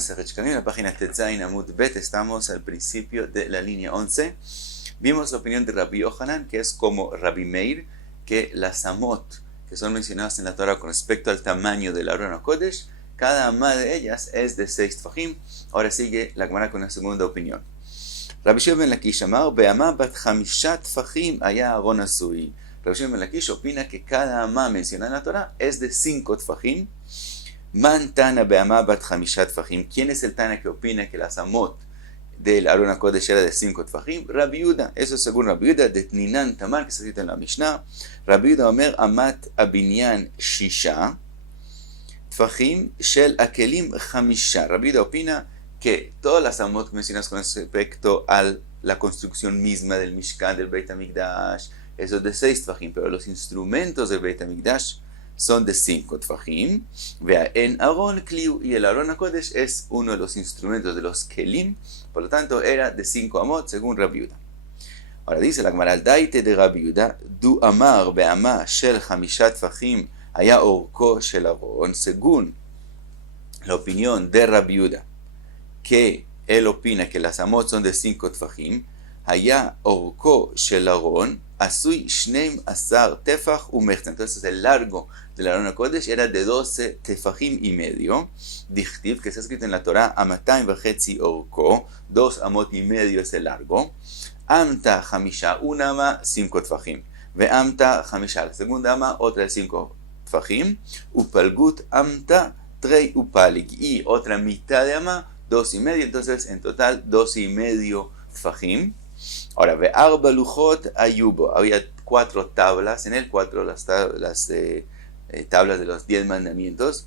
Masechet Shkalim, en la página Tetzain Amud Bet, estamos al principio de la línea 11. Vimos la opinión de Rabbi Yohanan, que es como Rabbi Meir, que las amot que son mencionadas en la Torah con respecto al tamaño del Aron HaKodesh, cada amá de ellas es de 6 tfajim. Ahora sigue la Gemara con la segunda opinión. Rabbi Shimon ben Lakish amar, be'amá bat chamishat tfajim haya Aron Asui. Rabbi Shimon ben Lakish opina que cada amá mencionada en la Torah es de 5 tfajim. Man Tana be'amá bat chamishat tfajim. ¿Quién es el Tana que opina que las amot del Aron HaKodesh era de 5 tfajim? Rabbi Yehuda. Eso es según Rabbi Yehuda de Tninan Tamar, que se cita en la Mishnah. Rabbi Yehuda omer amat abinyan shisha tfajim shel akelim chamisha. Rabbi Yehuda opina que todas las amot mencionadas con respecto a la construcción misma del Mishkan, del Beit HaMikdash, eso es de 6 tfajim, pero los instrumentos del Beit HaMikdash son de 5 tfajim. Vea, en Aron Kliu, y el Aron HaKodesh es uno de los instrumentos de los Kelim, por lo tanto era de 5 amot según Rabbi Yehuda. Ahora dice la Gemara, Daite de Rabbi Yehuda, Du amar be'amá shel chamishat tfajim haya orko shel Aron, según la opinión de Rabbi Yehuda, que él opina que las amot son de 5 tfajim, haya orko shel Aron, asui shneim asar tefach umechta. Entonces el largo del Aron HaKodesh era de 12 tefajim y medio. Dichtiv, que está escrito en la Torah, amatayim v'chetzi orko, 2 amot y medio es el largo. Amta chamisha, una ama 5 tfajim. Ve'amta chamisha, la segunda ama, otra de 5 tfajim. Upalgut amta trei upalig, y otra mitad de ama, 2 y medio. Entonces en total 12 y medio tfajim. Ahora, ve'arba luchot ayubo, había 4 tablas en él, 4 las tablas de los 10 mandamientos.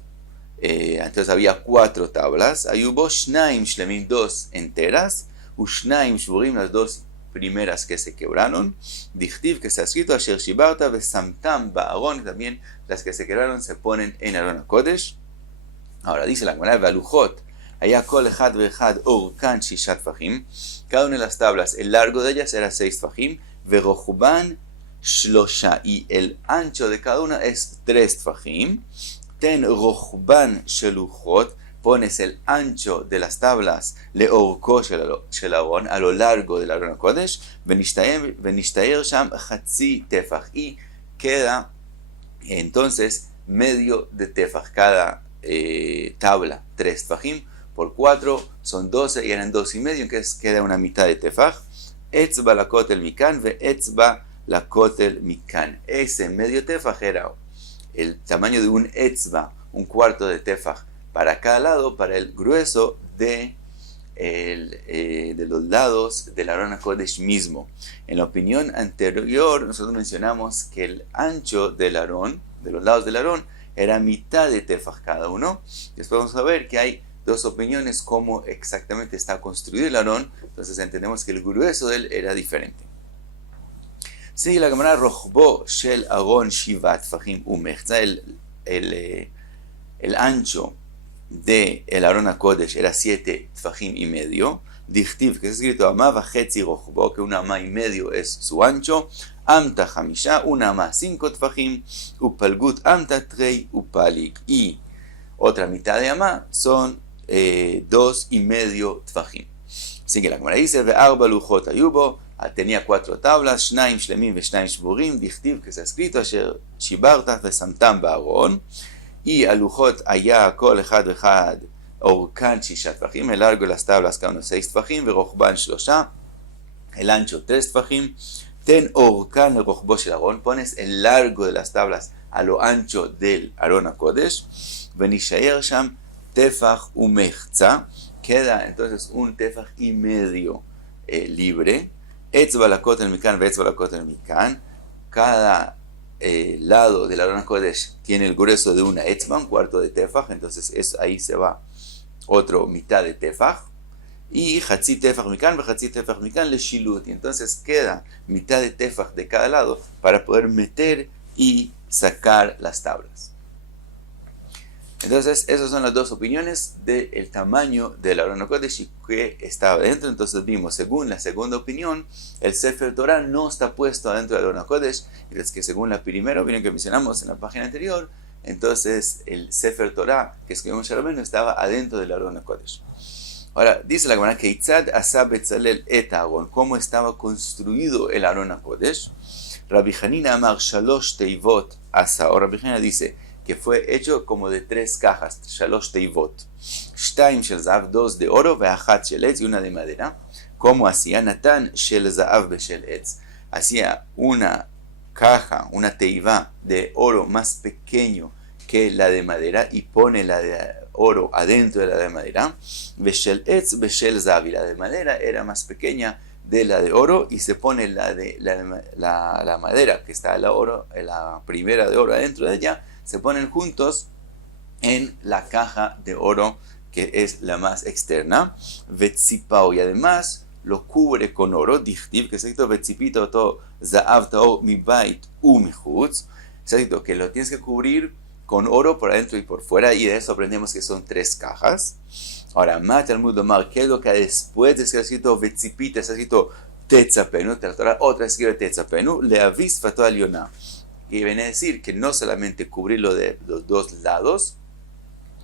Entonces había 4 tablas. Ayubo shnaim shlemim, 2 enteras, ushnaim shburim, las 2 primeras que se quebraron. Dichtiv, que está escrito, asher shibarta vesamtam ba'aron, también las que se quebraron se ponen en Aron HaKodesh. Ahora dice la Gemara, ve'aluchot haya kol echad ve'echad orkan shishat tfajim. Cada una de las tablas, el largo de ellas era 6 tfajim, ve'rochban shlosha, y el ancho de cada una es 3 tfajim. Ten rochban sheluchot, pones el ancho de las tablas leorko shel Aron, a lo largo del Aron HaKodesh, venishtaer sham chatzi tefach, y queda entonces medio de tefach cada tabla, 3 tfajim por 4 son 12, y eran 2 y medio, que queda una mitad de tefaj. Etzba la kotel mikan ve etzba la kotel mikan. Ese medio tefaj era el tamaño de un etzba, un cuarto de tefaj para cada lado, para el grueso de los lados del Aron HaKodesh mismo. En la opinión anterior nosotros mencionamos que el ancho del Aron, de los lados del Aron, era mitad de tefaj cada uno. Después vamos a ver que hay 2 opiniones cómo exactamente está construido el Aron. Entonces entendemos que el grueso de él era diferente. Sigue la Gemara, rochbo shel Aron shivat tfajim umechza, el ancho de el Aron HaKodesh era 7 tfajim y medio. Dichtiv, que es escrito amá v'chetzi rochbo, que una amá y medio es su ancho. Amta chamisha, una amá 5 tfajim. Upalgut amta trei upalik, y otra mitad de amá son 2 y medio tfajim. Así que la Gemara dice, ve'arba luchot ayubo, tenía 4 tablas, shnaim shlemim ve'shnaim shburim, dichtiv, que está escrito, asher shibarta vesamtam ba'aron, y a luchot haya kol echad ve'echad orkan shishat tfajim, el largo de las tablas cada uno 6 tfajim, ve'rochban shlosha, el ancho 3 tfajim. Ten orkan el rochbo shel Aron, pones el largo de las tablas a lo ancho del Aron HaKodesh, venishayer sham tefach umechza, queda entonces un tefach y medio libre. Etzba la kotel mikan ve etzba la kotel mikan, cada lado del Aron HaKodesh tiene el grueso de una etzba, un cuarto de tefach, entonces ahí se va otro mitad de tefach. Y chatzi tefach mikan ve chatzi tefach mikan le shilut, y entonces queda mitad de tefach de cada lado para poder meter y sacar las tablas. Entonces, esas son las 2 opiniones del tamaño del Aron HaKodesh y que estaba dentro. Entonces vimos, según la segunda opinión, el Sefer Torah no está puesto adentro del Aron HaKodesh, y es que según la primera opinión que mencionamos en la página anterior, entonces el Sefer Torah que escribió Moshe Rabbeinu estaba adentro del Aron HaKodesh. Ahora, dice la Gemara que Itzad asa Betzalel et Aaron, cómo estaba construido el Aron HaKodesh. Rabbi Hanina amar shalosh teivot asa, o Rabbi Hanina dice que fue hecho como de 3 cajas, shalosh teivot. Shtaim shel zahav, 2 de oro, ve'achat shel etz, y una de madera. Como hacía Natán shel zahav beshel etz. Hacía una caja, una teiva de oro más pequeño que la de madera y pone la de oro adentro de la de madera. Beshel etz beshel zahav, y la de madera era más pequeña de la de oro y se pone la de la madera que está la primera de oro adentro de ella, se ponen juntos en la caja de oro que es la más externa. Vetzipao, y además lo cubre con oro. Dichtiv, que es escrito vetzipito to zaav taor mi bait u mi chutz, es escrito que lo tienes que cubrir con oro por adentro y por fuera, y de eso aprendemos que son 3 cajas. Ahora, Talmud Lomar, ¿qué es lo que después de que está escrito vetzipita, está escrito tetzapenu? Otra escribe tetzapenu, leavis fato alioná, que viene a decir que no solamente cubrirlo de los 2 lados,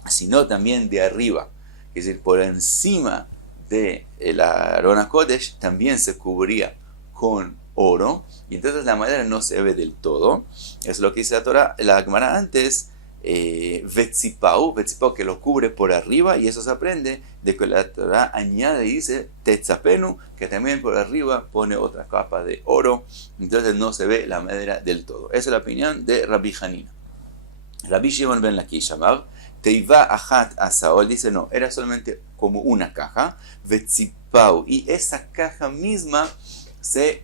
sino también de arriba, es decir, por encima de la Aron HaKodesh también se cubría con oro, y entonces la madera no se ve del todo. Eso es lo que dice la Torah, la Gemara antes, vetzipau, que lo cubre por arriba, y eso se aprende de que la Torah añade y dice tetzapenu, que también por arriba pone otra capa de oro, entonces no se ve la madera del todo. Esa es la opinión de Rabbi Hanina. Rabbi Shimon ben Lakish amar teiva achat asaol, dice no, era solamente como una caja, vetzipau, y esa caja misma se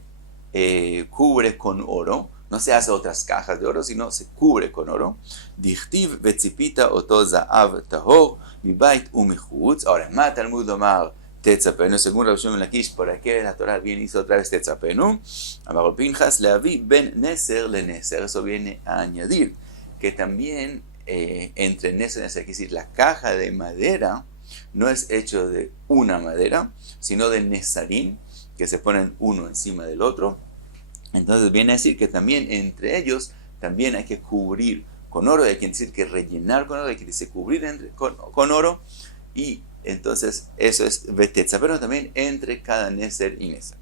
cubre con oro. No se hace otras cajas de oro, sino se cubre con oro. Dichtiv vetzipita oto zaav tahor mi bait u mi chutz. Ahora, ma Talmud Lomar tetzapenu, según Rabbi Shimon Lakish, ¿por qué la Torah viene y hizo otra vez tetzapenu? Amar Pinchas leavi ben neser le neser. Eso viene a añadir que también entre neser y neser, es decir, la caja de madera no es hecho de una madera, sino de nesarín, que se ponen uno encima del otro. Entonces viene a decir que también entre ellos también hay que cubrir con oro, hay que decir que rellenar con oro, hay que decir cubrir con oro, y entonces eso es vetetza, pero también entre cada neser y neser.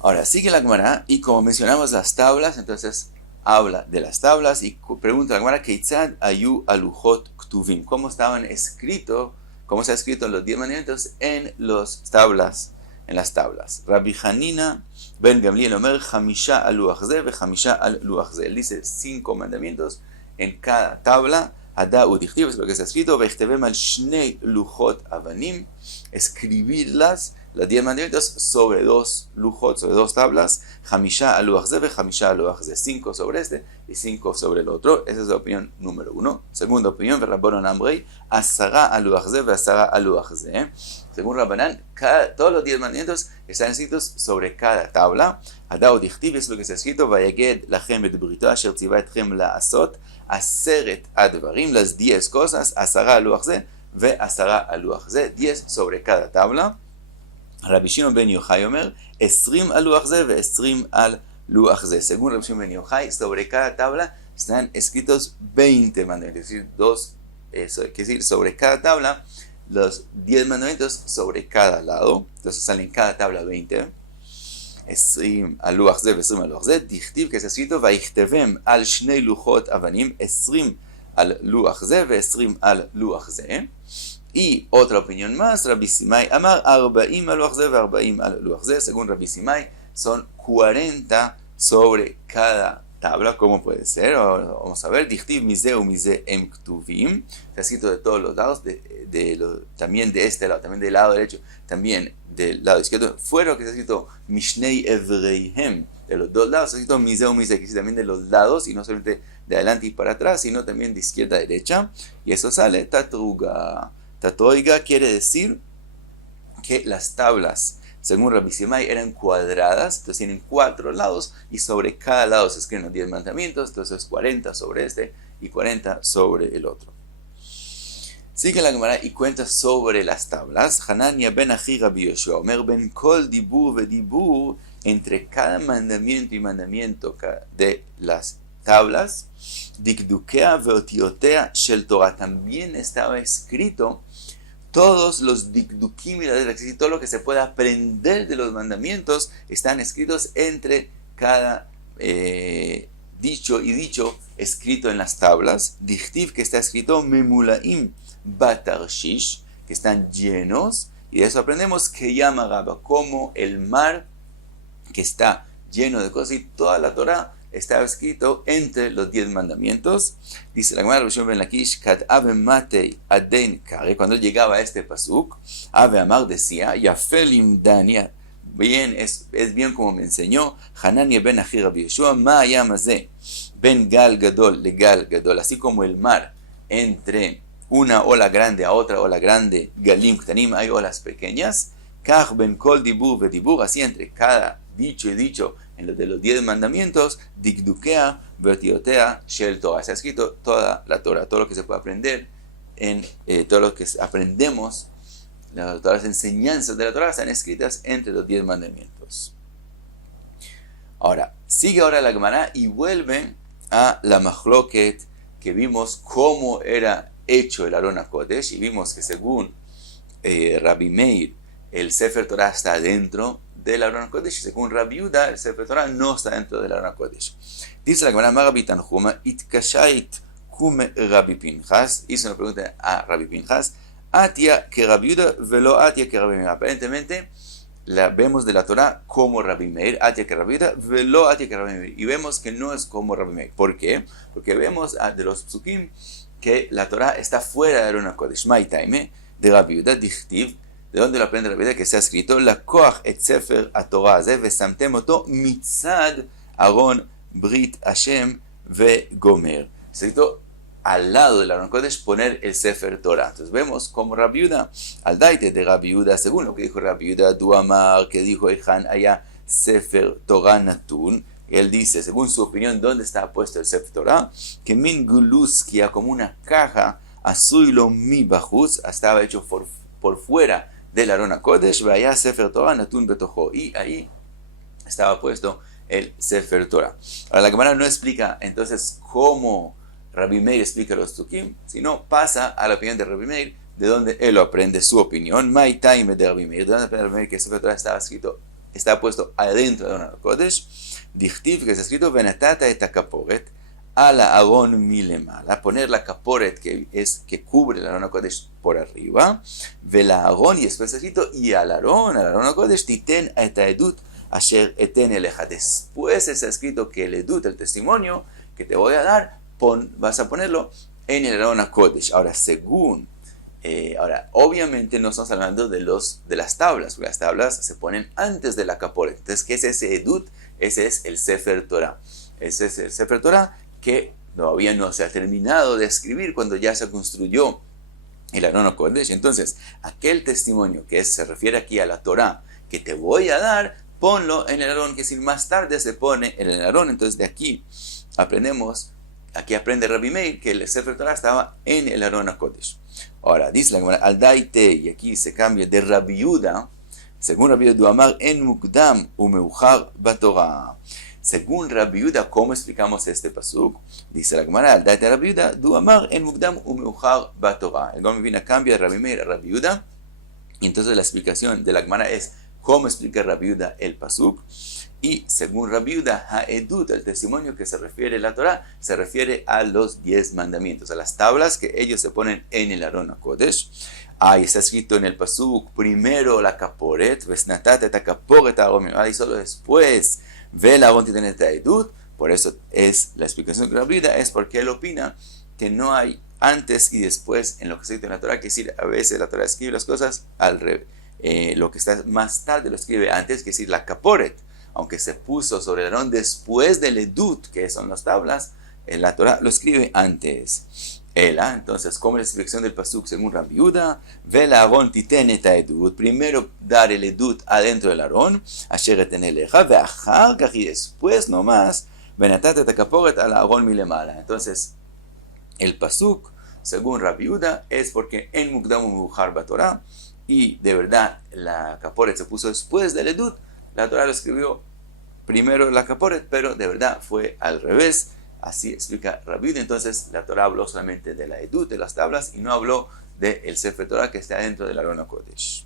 Ahora sigue la Gemara, y como mencionamos las tablas, entonces habla de las tablas y pregunta a la Gemara, Keitzad ayu alujot ktuvim, ¿cómo estaban escritos, cómo se ha escrito en los 10 mandamientos en las tablas? Rabbi Hanina ben Gamliel omer chamisha al luach ze ve chamisha al luach ze. Él dice 5 mandamientos en cada tabla. Hada udichtiv, es lo que está escrito. Vechtevem al shnei luchot avanim, escribirlas, los 10 mandamientos, sobre 2 luchot, sobre 2 tablas. Chamisha al luach ze ve chamisha al luach ze. 5 sobre este y 5 sobre el otro. Esa es la opinión número 1. Segunda opinión, Rabbanan amrei asara al luach ze ve asara al luach ze. Según Rabbanan, todos los 10 mandamientos están escritos sobre cada tabla. Hadao dichtiv, es lo que está escrito. Vayaged lachem et brito asher tziva etchem la'asot aseret advarim, las 10 cosas, asara al luach ze ve asara al luach ze, 10 sobre cada tabla. Rabbi Shimon ben Yochai omer, 20 al luach ze ve 20 al luach ze. Según Rabbi Shimon ben Yochai, sobre cada tabla están escritos 20 mandamientos, es decir, sobre cada tabla los 10 mandamientos sobre cada lado, entonces salen cada tabla 20. Esrim al luach ze, esrim al luach ze, dichtiv, que es escrito, vaichtevem al shnei luchot avanim, esrim al luach ze, esrim al luach ze. Y otra opinión más, Rabbi Simai amar, 40 al luach ze, 40 al luach ze. Según Rabbi Simai, son 40 sobre cada tabla. ¿Cómo puede ser? Vamos a ver, dichtiv mize u mize em ktuvim, está escrito de todos los lados, también de este lado, también del lado derecho, también del lado izquierdo. Fuera que está escrito mishnei evreihem, de los 2 lados, está escrito mize u mize, que es también de los lados, y no solamente de adelante y para atrás, sino también de izquierda a derecha, y eso sale tatruga. Tatoiga quiere decir que las tablas, según Rabbi Simai, eran cuadradas, entonces tienen 4 lados, y sobre cada lado se escriben los 10 mandamientos, entonces 40 sobre este y 40 sobre el otro. Sigue la Gemara y cuenta sobre las tablas. Hanania ben Achi Rabbi Yoshua omer ben kol dibur ve dibur, entre cada mandamiento y mandamiento de las tablas, Dikdukea veotiotea shel Torah. También estaba escrito todos los dikdukim y las reglas, todo lo que se puede aprender de los mandamientos están escritos entre cada dicho y dicho escrito en las tablas. Dichtiv, que está escrito memulaim batarshish, que están llenos, y de eso aprendemos que llama Gaba, como el mar que está lleno de cosas, y toda la Torah está escrito entre los 10 mandamientos. Dice la Gemara, cuando llegaba a este pasuk, Ave Amar decía, Yafelim Dania, bien, es bien como me enseñó, Hanania ben Achi Rabbi Yeshua, Ma Yamazé, ben Gal Gadol le Gal Gadol, así como el mar entre una ola grande a otra ola grande, Galim Ktanim, hay olas pequeñas, Kach ben Kol Dibur Vedibur, así entre cada dicho y dicho en los de los 10 mandamientos, Dikdukea Vertiotea Shel Torah. Se ha escrito toda la Torah, todo lo que se puede aprender en todo lo que aprendemos, todas las enseñanzas de la Torah están escritas entre los 10 mandamientos. Ahora, sigue ahora la Gemara y vuelve a la Machloket que vimos cómo era hecho el Aron HaKodesh, y vimos que según Rabbi Meir, el Sefer Torah está dentro del Aron HaKodesh, y según Rabbi Yehuda, el Sefer Torah no está dentro del Aron HaKodesh. Dice la Gemara, Rabbi Tanhuma, Itkashait kume Rabbi Pinchas, hizo una pregunta a Rabbi Pinchas, Atia que Rabbi Yehuda, velo Atia que Rabbi Meir. Aparentemente, la vemos de la Torah como Rabbi Meir, Atia que Rabbi Yehuda, velo Atia que Rabbi Meir, y vemos que no es como Rabbi Meir. ¿Por qué? Porque vemos de los psukim que la Torah está fuera del Aron HaKodesh. Maitaime, de Rabbi Yehuda, Dichtiv, ¿de dónde lo aprende Rabbi Yehuda? Que se ha escrito, la koach et sefer atorah ze vesamtem oto mitzad Aron Brit Hashem ve Gomer. Se ha escrito al lado del Aron HaKodesh poner el Sefer Torah. Entonces vemos como Rabbi Yehuda, al daite de Rabbi Yehuda, según lo que dijo Rabbi Yehuda, Duamar, que dijo Ejan allá Sefer Torah Natun, él dice, según su opinión, ¿dónde está puesto el Sefer Torah? Que min guluskia, como una caja, azuilo mi bajuz, estaba hecho por fuera del Aron HaKodesh, vaya Sefer Torah Natun betojo, y ahí estaba puesto el Sefer Torah. Ahora la Gemara no explica entonces cómo Rabbi Meir explica los Tukim, sino pasa a la opinión de Rabbi Meir, de donde él lo aprende su opinión. Mai Taime de Rabbi Meir, de donde aprende Rabbi Meir que el Sefer Torah estaba escrito, está puesto adentro de Aron HaKodesh. Dichtiv, que está escrito, Venatata et akaporet, a la Aron milemala, poner la kaporet que cubre el Aron HaKodesh por arriba, vela Aron, y después está escrito, y al Aron HaKodesh, titen et edut asher eten eleja. Después está escrito que el edut, el testimonio que te voy a dar, vas a ponerlo en el Aron HaKodesh. Ahora, obviamente no estamos hablando de las tablas, porque las tablas se ponen antes de la kaporet. Entonces, ¿qué es ese edut? Ese es el Sefer Torah. Ese es el Sefer Torah que todavía no se ha terminado de escribir cuando ya se construyó el Aron HaKodesh. Entonces, aquel testimonio que se refiere aquí a la Torah que te voy a dar, ponlo en el Aron, que si más tarde se pone en el Aron. Entonces, de aquí aprende Rabbi Meir que el Sefer Torah estaba en el Aron HaKodesh. Ahora, dice la Gemara, al daite, y aquí se cambia de Rabbi Yehuda, según Rabbi Yehuda, Amar en mukdam umeuchar batorah. Según Rabbi Yehuda, ¿cómo explicamos este pasuk? Dice la Gemara, al daite Rabbi Yehuda, du amar en mukdam umeuchar batorah. El Gaon viene a cambio de Rabbi Meir a Rabbi Yehuda, y entonces la explicación de la Gemara es cómo explica Rabbi Yehuda el pasuk. Y según Rabbi Yehuda, ha'edut, el testimonio que se refiere a la Torah, se refiere a los 10 mandamientos, a las tablas que ellos se ponen en el Aron HaKodesh. Ahí está escrito en el pasuk, primero la kaporet, vesnatate ta kaporet Aron, y solo después ve la Aron tiene esta edut. Por eso es la explicación de Rabbi Yehuda, es porque él opina que no hay antes y después en lo que se dice en la Torah, que decir, a veces la Torah escribe las cosas al revés. Lo que está más tarde lo escribe antes, que decir la kaporet, aunque se puso sobre el Aarón después del edut, que son las tablas, la Torah lo escribe antes. Entonces, como la explicación del pasuk según Rabbi Yehuda, ve la Aarón titen et edut, primero dar el edut adentro del Aarón, asher eten eleja, ve achar kach, y después nomás, venatat et kaporet al Aarón milemala. Entonces, el pasuk según Rabbi Yehuda es porque en mukdam umeuchar batorah, y de verdad la kaporet se puso después del edut. La Torah lo escribió primero la kaporet, pero de verdad fue al revés. Así explica Rabbi Yehuda. Entonces la Torah habló solamente de la Edut, de las tablas, y no habló del Sefer Torah que está dentro del Aron HaKodesh.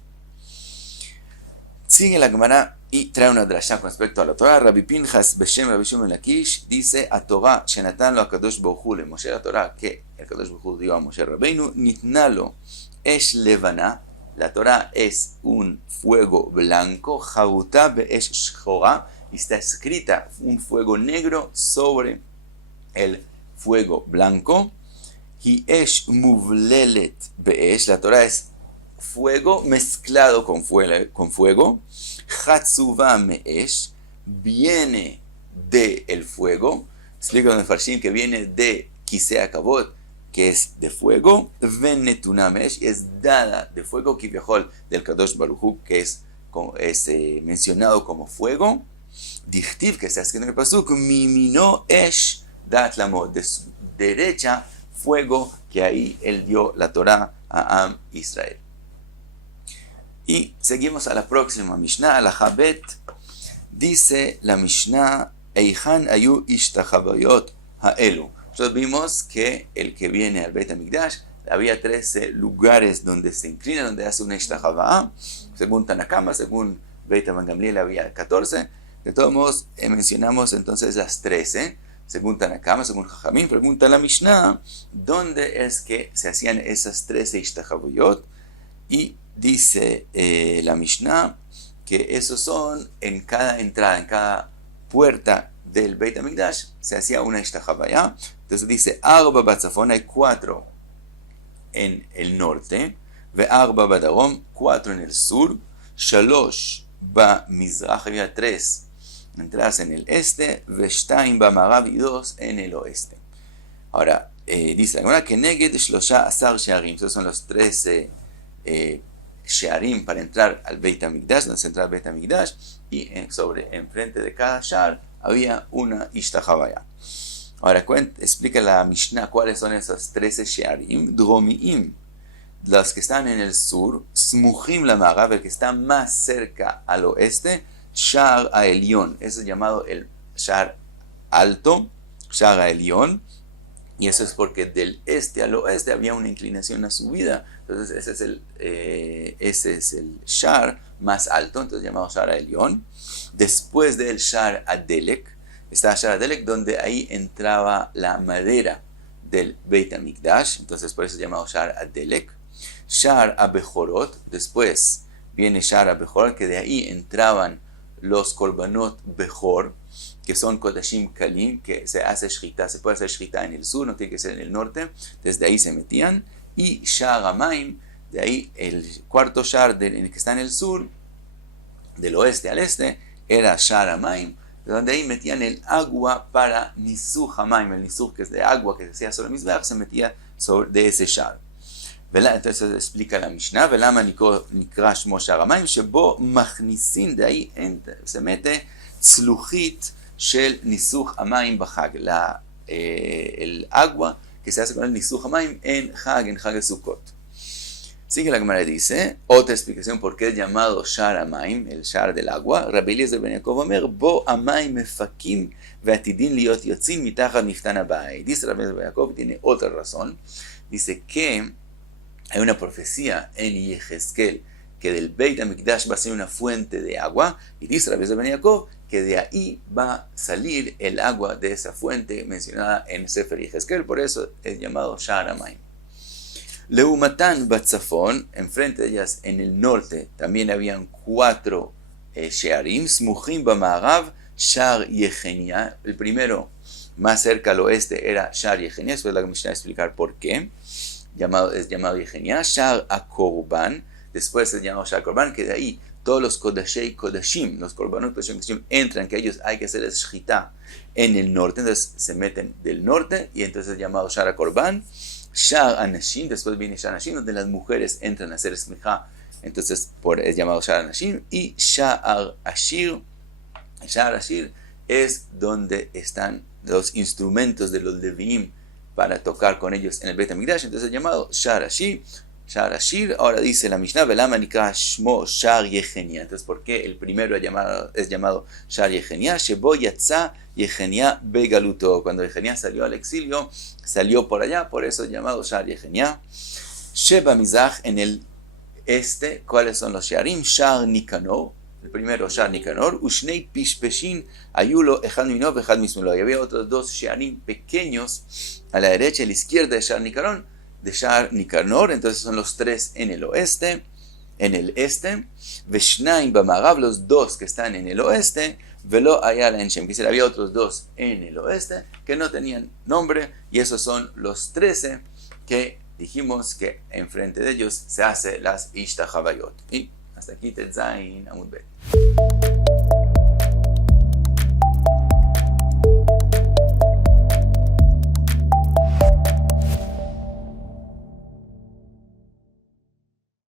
Sigue la Gemara y trae una drasha con respecto a la Torah. Rabbi Pinchas Beshem Rabbi Shimon Lakish dice a Torah Shenatan lo a Kadosh Baruch Hu le Moshe, la Torah que el Kadosh Baruch Hu dio a Moshe Rabbeinu, Nitnalo Esh Levana, la Torah es un fuego blanco, Jautá Be'esh Shchora, y está escrita un fuego negro sobre el fuego blanco. Hi Esh Muvlelet Be'esh, la Torah es fuego mezclado con fuego. Hatsuva Me'esh, viene de el fuego. Explica en el Farshim que viene de Kisea Kabot, que es de fuego. Venetuna Me'esh, es dada de fuego, Kivyahol del Kadosh Baruch Hu, que es mencionado como fuego. Dichtiv, que está escrito en el Pasuk, Mimino Esh Dat Lamot, de su derecha fuego, que ahí él dio la Torah a Am Israel. Y seguimos a la próxima Mishnah, a la Habet. Dice la Mishnah, Eichan ayu ishtachavayot ha'elu. Nosotros vimos que el que viene al Beit HaMikdash, había 13 lugares donde se inclina, donde hace una ishtachavah. Según Tanakama, según Beit HaMgamliel había 14. De todos modos, mencionamos entonces las 13. Según Tanakama, según Jajamim, pregunta la Mishnah, ¿dónde es que se hacían esas 13 ishtachavayot? Y dice la Mishnah que esos son en cada entrada, en cada puerta del Beit HaMikdash, se hacía una ishtachavaya. Entonces dice, Arba Batzafon, hay 4 en el norte, Ve Arba Badarom, 4 en el sur, Shalosh Bamizrach, había 3 entradas en el este, Ve Shtaim Bamarav, y 2 en el oeste. Ahora, dice la Gemara que Neged Shlosha Asar Shearim, esos son los 13 Shearim para entrar al Beit HaMikdash, donde se entra al Beit HaMikdash, y enfrente de cada Shar había una Ishtachavaya. Ahora explica la Mishnah cuáles son esos 13 Shearim. Dromiim, los que están en el sur, Smuchim Lamarav, el que está más cerca al oeste, Shar Ha'elyon, eso es llamado el Shar Alto, Shar Ha'elyon. Y eso es porque del este al oeste había una inclinación, una subida. Entonces ese es el Shar más alto, entonces llamado Shar Ha'elyon. Después del Shar Adelek, está Shar Adelek, donde ahí entraba la madera del Beit HaMikdash, entonces por eso es llamado Shar Adelek. Shar Abejorot, después viene Shar Abejorot, que de ahí entraban los Korbanot Bejor, que son Kodashim Kalim, que se hace Shrita, se puede hacer Shrita en el sur, no tiene que ser en el norte, desde ahí se metían. Y Shar Hamaim, de ahí el cuarto Shar que está en el sur, del oeste al este, era Shar Hamaim, donde ahí metían el agua para Nisuch Hamaim, el Nisuch que es de agua que se hacía sobre el Mizbeach, se metía de ese Shar. Entonces explica la Mishnah, Velama Nikra Shmo Shar Hamaim, Shebo Machnisin, de ahí se mete Tzluchit Shel Nisuch Hamaim B'Chag, el agua que se hace con el Nisuch Hamaim en Chag Sukkot. Sigue la Gemara, dice, otra explicación por qué es llamado Shar Hamaim, el Shar del agua. Rabbi Eliezer ben Yaakov Omer, Bo Hamaim Mefakim Ve'atidin Liot Yotzim Mitachad Miftan Habayit. Dice Rabbi Eliezer ben Yaakov, tiene otra razón. Dice que hay una profecía en Yehezkel que del Beit HaMikdash va a ser una fuente de agua, y dice Rabbi Eliezer ben Yaakov que de ahí va a salir el agua de esa fuente mencionada en Sefer Yehezkel, por eso es llamado Shar Hamaim. Leumatan Batzafon, enfrente de ellas en el norte también habían 4 Shearim, Smuchim Bamarav, Shar Yehenia, el primero más cerca al oeste era Shar Yehenia, después la Mishnah va a explicar por qué, es llamado Yehenia. Shar HaKorban, después es llamado Shar HaKorban, que de ahí todos los Kodashei Kodashim, los Korbanot Kodashim entran, que ellos hay que hacer el Shchita en el norte, entonces se meten del norte, y entonces es llamado Shar HaKorban. Shar Anashim, después viene Shar Anashim, donde las mujeres entran a hacer Smicha, entonces es llamado Shar Anashim. Y Shar Ashir, Shar Ashir es donde están los instrumentos de los Leviim para tocar con ellos en el Beit HaMikdash, entonces es llamado Shar Ashir. Shar Ashir. Ahora dice la Mishnah, Velama Nikra Shmo Shar Yehenia. Entonces, ¿por qué el primero es llamado Shar Yehenia? Shebo Yatza Yehenia Begaluto. Cuando Yehenia salió al exilio, salió por allá, por eso es llamado Shar Yehenia. Sheba Mizach, en el este, ¿cuáles son los Sharim? Shar Nikanor. El primero, Shar Nikanor, Ushnei Pishpeshin, Ayulo, Echad Minov, Echad Mismulo. Y había otros dos Sharim pequeños a la derecha y a la izquierda de Shar Nikanor, entonces son los tres en el oeste, en el este, Veshnaim Bamarav, los dos que están en el oeste, Velo Ayala en Shem, que había otros dos en el oeste que no tenían nombre, y esos son los 13 que dijimos que enfrente de ellos se hace las Ishtahavayot. Y hasta aquí Tetzain Amud Bet.